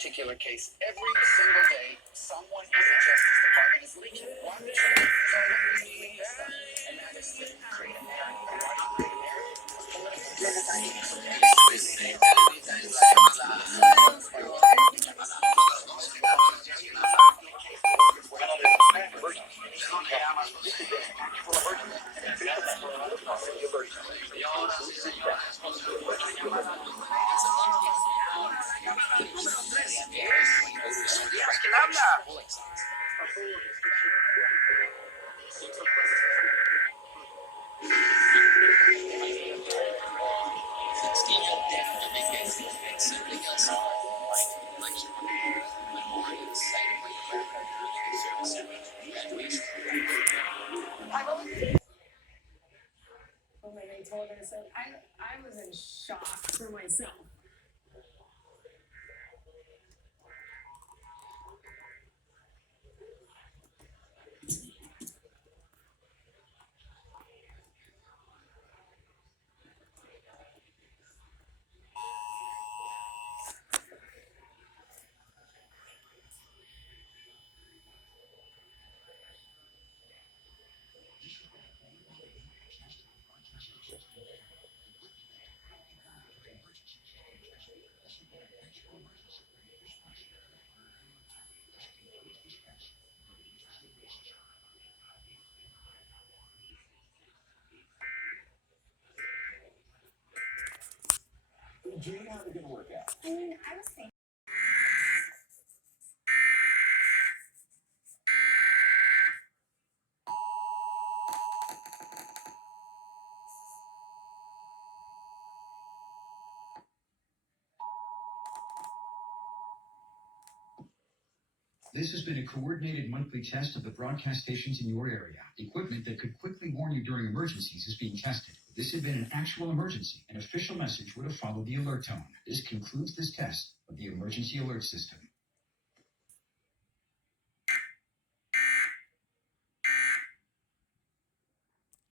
particular case, every single day, someone in the Justice Department is leaking one truth. And that is to create a narrative. Why do you create a When they told her, so I was in shock for myself. Jane, how's it going to work out? I mean, I was thinking. This has been a coordinated monthly test of the broadcast stations in your area. Equipment that could quickly warn you during emergencies is being tested. If this had been an actual emergency, an official message would have followed the alert tone. This concludes this test of the emergency alert system.